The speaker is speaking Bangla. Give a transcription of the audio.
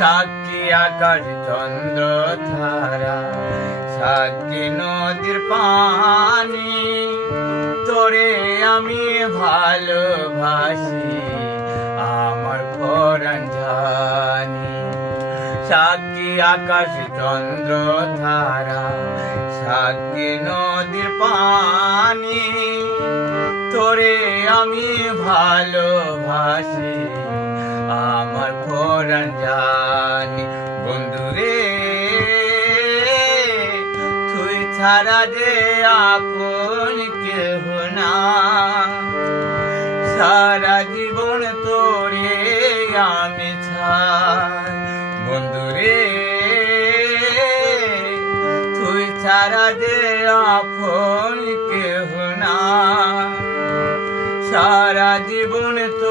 সাক্ষী আকাশ চন্দ্র ধারা, সাক্ষী নদীর পানি, তোরে আমি ভালোবাসি আমার পরাণ জানি। সাক্ষী আকাশ চন্দ্র ধারা, সাক্ষী নদীর পানি, তোরে আমি ভালোবাসি আমার পরাণ জানি। বন্ধুরে তুই ছাড়া যে আপন কেহ না, সারা জীবন তোরে আমি চাই। বন্ধুরে তুই ছাড়া যে আপন কেহ না, সারা জীবন তো